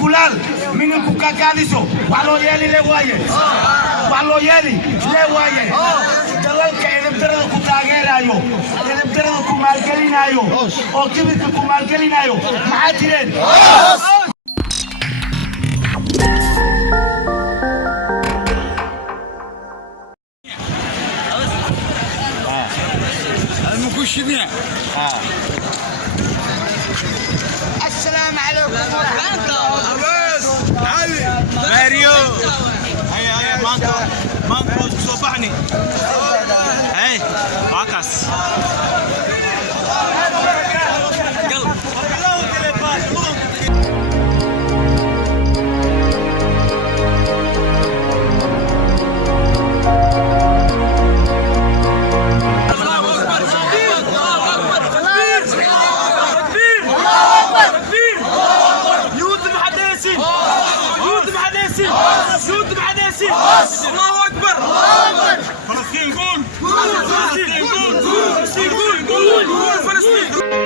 kulal minin ku kakadiso walo yeli le waye walo yeli le waye dalalka edebdarada ku taageerayo edebdarada ku maalgelinayo oo kibirka ku maalgelinayo maxaa jireen المكشمية السلام عليكم ورحمة الله علي ماريو هيا هيا مانكو صبحني هاي عكس الله أكبر فلسطين قول فلسطين قول فلسطين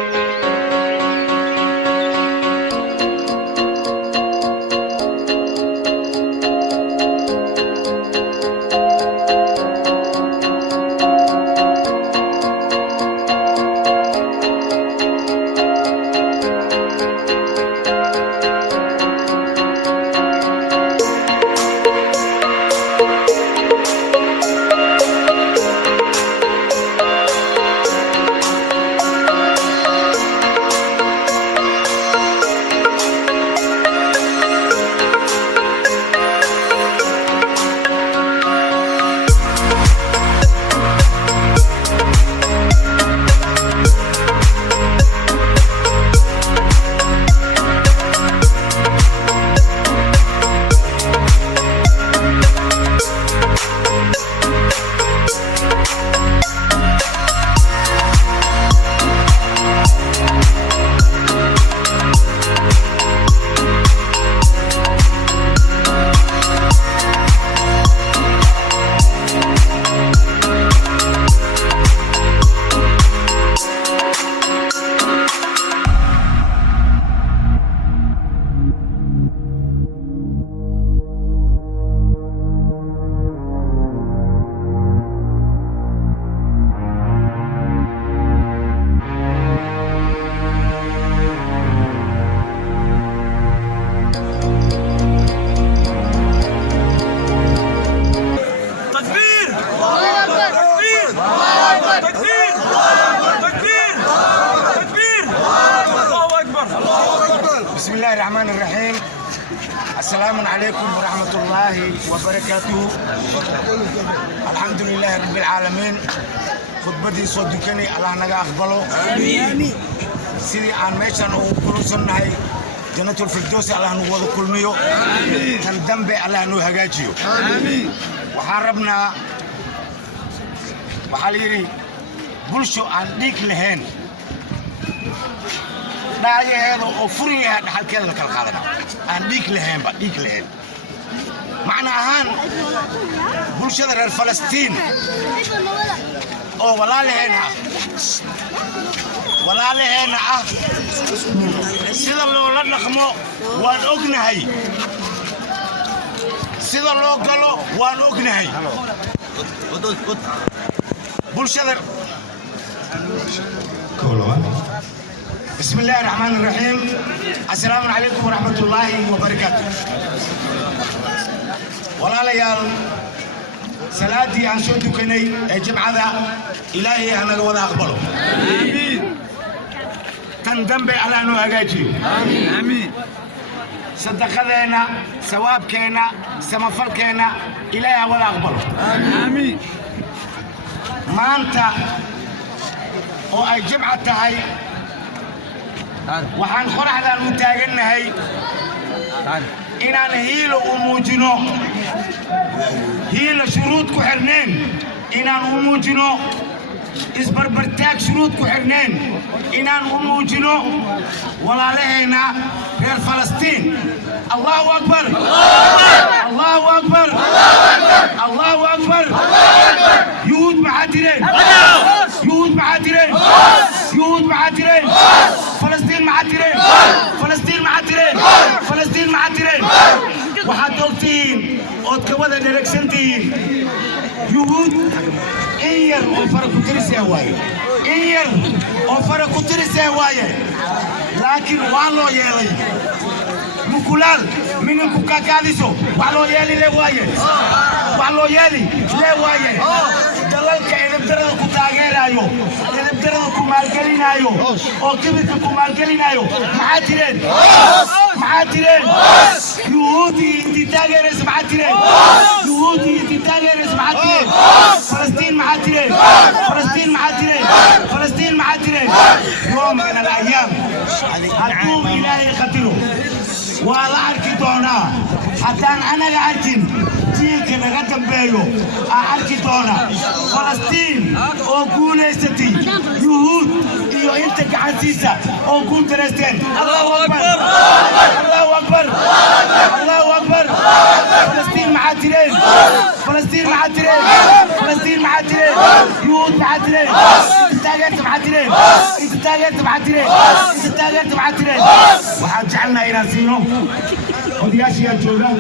بسم الله الرحمن الرحيم السلام عليكم ورحمة الله وبركاته الحمد لله رب العالمين خطبتي صدقني الله نجا أقبله آمين سيدي عن ميشان وكل سنة جنة الفردوس الله نوض كل ميو آمين تندم به الله نو هجاجيو آمين وحاربنا وحاليري بلشو عن ديك لهن داعي هذا وفريها حال كذا لك القادنا عن ديك لهن بقى ديك لهن معنا هان بلشة فلسطين أو ولا لهنا ولا لهنا سيدا لو لا نخمو وان أغنهي سيدا لو قالوا وان أغنهي بلشة بسم الله الرحمن الرحيم السلام عليكم ورحمة الله وبركاته ولا ليال سلاتي عن شو دكني جمعة إلهي أنا الوضع أقبله آمين تندم على أنه أجاجي آمين آمين صدقنا ثواب كنا سمفر كنا إلهي ولا أقبله آمين ما أنت أو أي جمعة هاي waxaan qoraxdan u taagannahay inaan hiilo u muujino hiilo shuruud ku xirneen inaan u muujino isbarbartaag shuruud ku xirneen inaan u muujino walaalaheena reer falastiin allahu akbar allahu akbar allahu akbar yuhuud maxaa jireen yuhuud maxaa jireen yuhuud maxaa jireen فلسطين مع التيرين فلسطين مع التيرين فلسطين مع التيرين waxaad ogtiin ood ka wada dheregsantihiin yuhuud in yar oo fara ku tirisee waaye in yar oo fara ku tirisee waaye laakiin waa loo yeelay mukulaal mininku kakaadiso wax loo yeeli le waaye wax loo yeeli le waaye dalalka edebdarada ku taageeraayo edebdarada ku maalgelinaayo oo kibirka ku maalgelinaayo maxaa jireen maxaa jireen yuhuudi inti taageeraysa maxaa jireen yuhuudi inti taageeraysa maxaa jireen falastiin maxaa jireen falastiin maxaa jireen falastiin maxaa jireen yoom min alayaam hadduu ilaahay qatilo waa la arki doonaa haddaan anaga arkin jiilka naga dambeeyo aa arki doona falastiin oo guulaysatay yuhuud iyo inta gacantiisa oo guul daraysteen allahu akbar allahu akbar allahu akbar falastiin maxaa tireen falastiin maxaa tireen falastiin maxaa tireen yuhuud maxaa tireen inta taageerta maxaa tireen inta taageerta maxaa tireen inta taageerta maxaa tireen waxaan jecelnahay inaan siino odayaashiyaa joogaan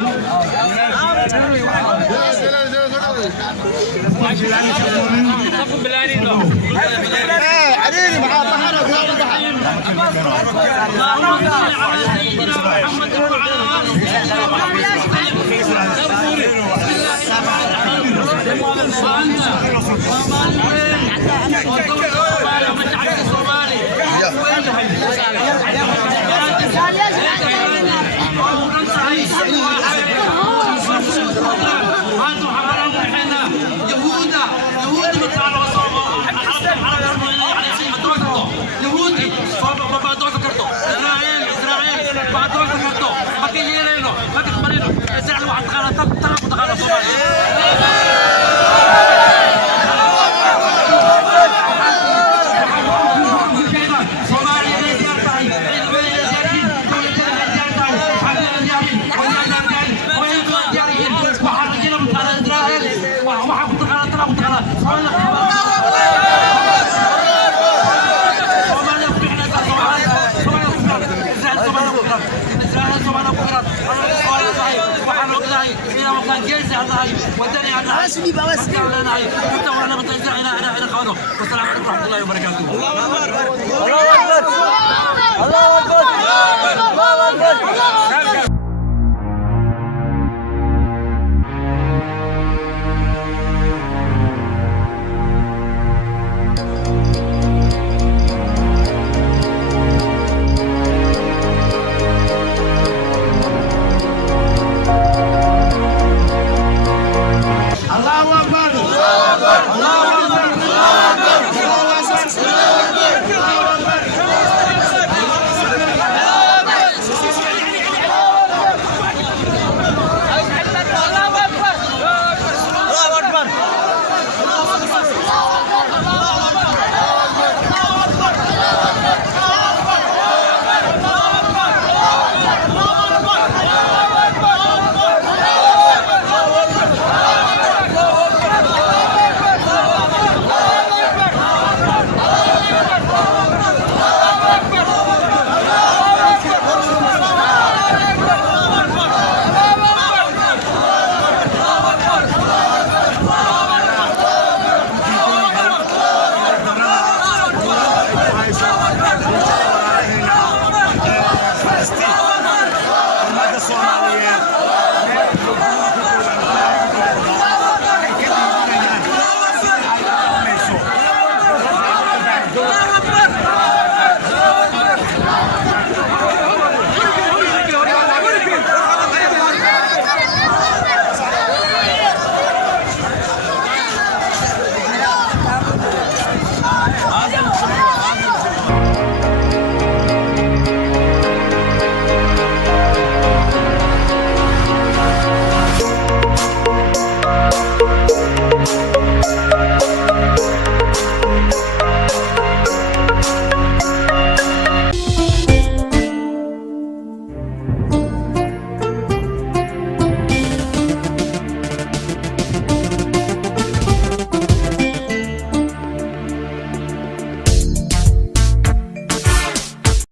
والسلام عليكم ورحمه الله وبركاته. الله اكبر.